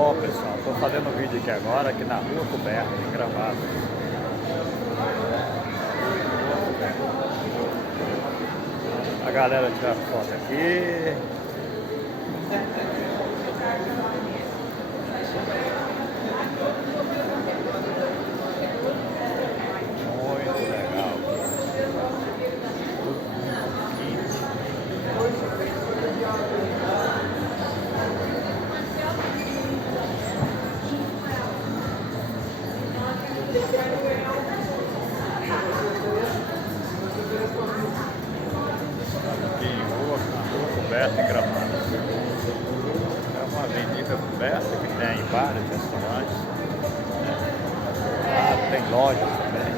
Bom pessoal, estou fazendo um vídeo aqui agora, aqui na Rua Coberta, em Gramado. A galera tirando foto aqui. Muito legal. Aqui na Rua Coberta, em Gramado. É uma avenida coberta que tem vários restaurantes, né? Lá tem lojas também.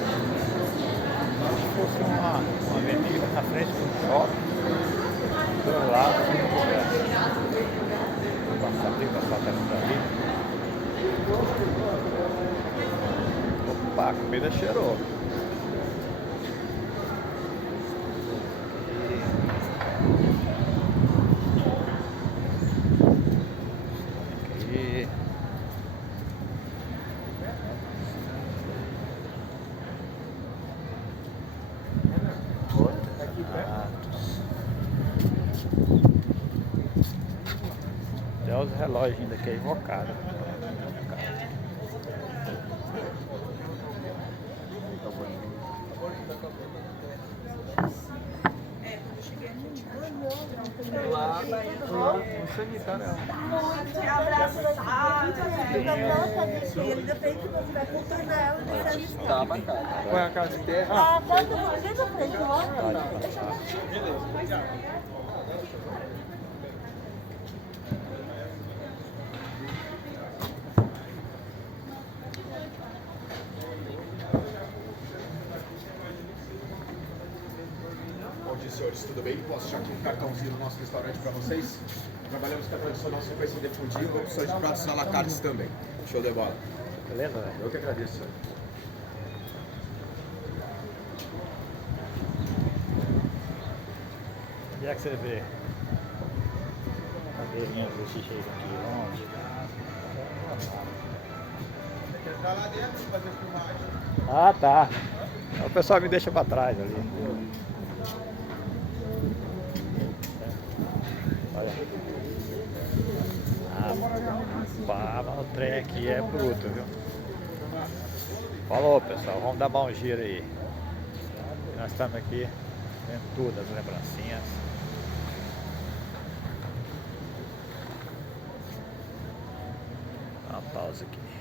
Como se fosse uma avenida na frente de um shopping. Do lado de coberta. Tem que passar até por ali. Opa, a comida cheirou. Até os relógios ainda que é invocado. Lá no sanitário. Muito abraçado. Ele fez que você vai contornar ela e deixar Tá bacana. Põe a casa de terra. Ah, pode fazer na frente, ó. Beleza. Bom dia, senhores, tudo bem? Posso deixar aqui um cartãozinho do nosso restaurante para vocês? Trabalhamos com a tradicional sequência de fundinho, opções de pratos à la carte também. Show de bola. Beleza, velho? Eu que agradeço, senhor. Onde é que você vê cadeirinhas desse jeito aqui? Onde? Quer entrar lá dentro e fazer filmagem? Ah, tá. O pessoal me deixa pra trás ali. Olha. Ah, mas o trem aqui é bruto, viu? Falou, pessoal. Vamos dar um giro aí. Nós estamos aqui vendo tudo, as lembrancinhas. Dá uma pausa aqui.